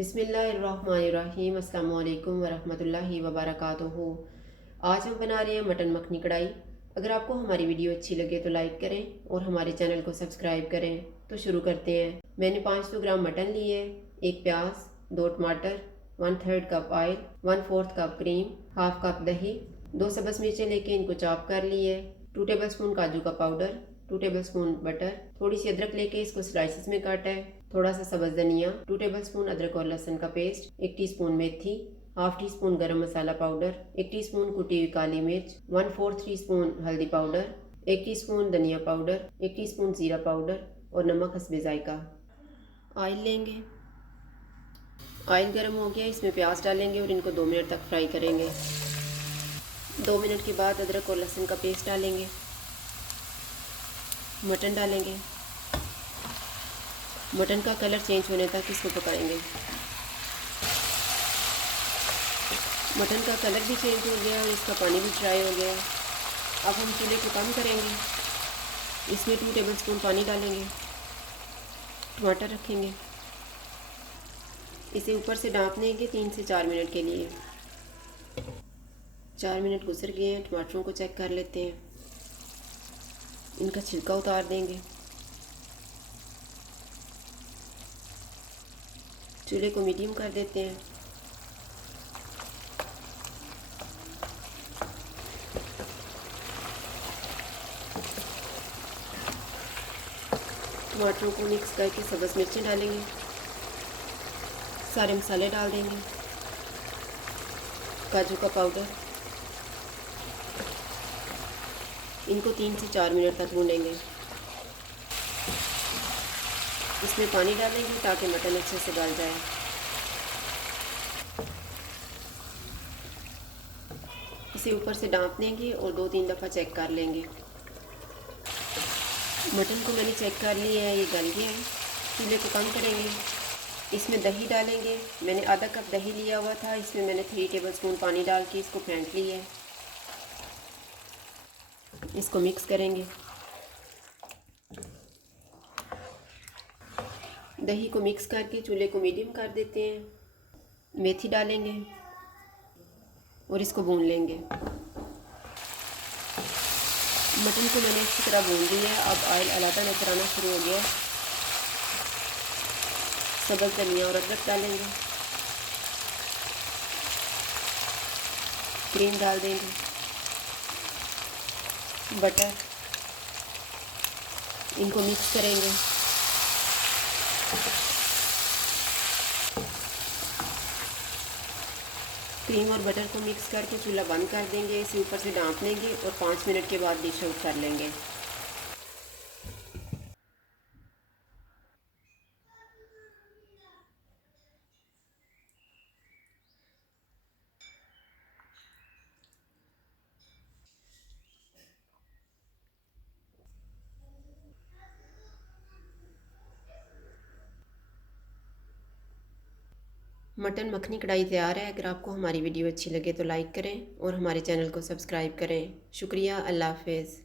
बिस्मिल्लाहिर्रहमानिर्रहीम अस्सलामु अलैकुम वरहमतुल्लाहि वबरकातुहू। आज हम बना रहे हैं मटन मखनी कढ़ाई। अगर आपको हमारी वीडियो अच्छी लगे तो लाइक करें और हमारे चैनल को सब्सक्राइब करें। तो शुरू करते हैं। मैंने 500 ग्राम मटन लिए, एक प्याज, 2 टमाटर, 1/3 cup oil, 1/4 cup cream, half cup दही, 2 सब्ज़ मिर्चें लेके इनको चॉप कर लिए, 2 टेबलस्पून काजू का पाउडर, 2 टेबलस्पून बटर, थोड़ी सी अदरक लेके इसको स्लाइसिस में काटा है, थोड़ा सा सब्ज़ धनिया, 2 टेबलस्पून अदरक और लहसुन का पेस्ट, 1 टीस्पून मेथी, हाफ टी स्पून गरम मसाला पाउडर, 1 टीस्पून कुटी हुई काली मिर्च, 1/4 टीस्पून हल्दी पाउडर, 1 टीस्पून धनिया पाउडर, 1 टीस्पून जीरा पाउडर और नमक हस्बे जायका। ऑयल लेंगे, ऑयल गर्म हो गया, इसमें प्याज डालेंगे और इनको 2 मिनट तक फ्राई करेंगे। 2 मिनट के बाद अदरक और लहसुन का पेस्ट डालेंगे, मटन डालेंगे, मटन का कलर चेंज होने तक इसको पकाएंगे। मटन का कलर भी चेंज हो गया और इसका पानी भी ड्राई हो गया। अब हम चूल्हे को कम करेंगे, इसमें 2 टेबलस्पून पानी डालेंगे, टमाटर रखेंगे, इसे ऊपर से ढाँप देंगे 3 से 4 मिनट के लिए। 4 मिनट गुजर गए हैं, टमाटरों को चेक कर लेते हैं। इनका छिलका उतार देंगे। चूल्हे को मीडियम कर देते हैं। टमाटरों को मिक्स करके सब्ज़ मिर्चें डालेंगे, सारे मसाले डाल देंगे, काजू का पाउडर, इनको 3 से 4 मिनट तक भूनेंगे। इसमें पानी डालेंगे ताकि मटन अच्छे से गल जाए। इसे ऊपर से ढाँप देंगे और 2-3 दफ़ा चेक कर लेंगे। मटन को मैंने चेक कर लिया है, ये गल गया है। चूल्हे को कम करेंगे, इसमें दही डालेंगे। मैंने आधा कप दही लिया हुआ था, इसमें मैंने 3 टेबलस्पून पानी डाल के इसको फेंट लिया है। इसको मिक्स करेंगे, दही को मिक्स करके चूल्हे को मीडियम कर देते हैं। मेथी डालेंगे और इसको भून लेंगे। मटन को मैंने अच्छी तरह भून लिया है। अब ऑयल अलग नजर आना शुरू हो गया। सब्ज़ धनिया और अदरक डालेंगे, क्रीम डाल देंगे, बटर, इनको मिक्स करेंगे। क्रीम और बटर को मिक्स करके चूल्हा बंद कर देंगे। इसे ऊपर से ढाँप लेंगे और 5 मिनट के बाद डिश आउट कर लेंगे। मटन मखनी कढ़ाई तैयार है। अगर आपको हमारी वीडियो अच्छी लगे तो लाइक करें और हमारे चैनल को सब्सक्राइब करें। शुक्रिया। अल्लाह हाफ़िज़।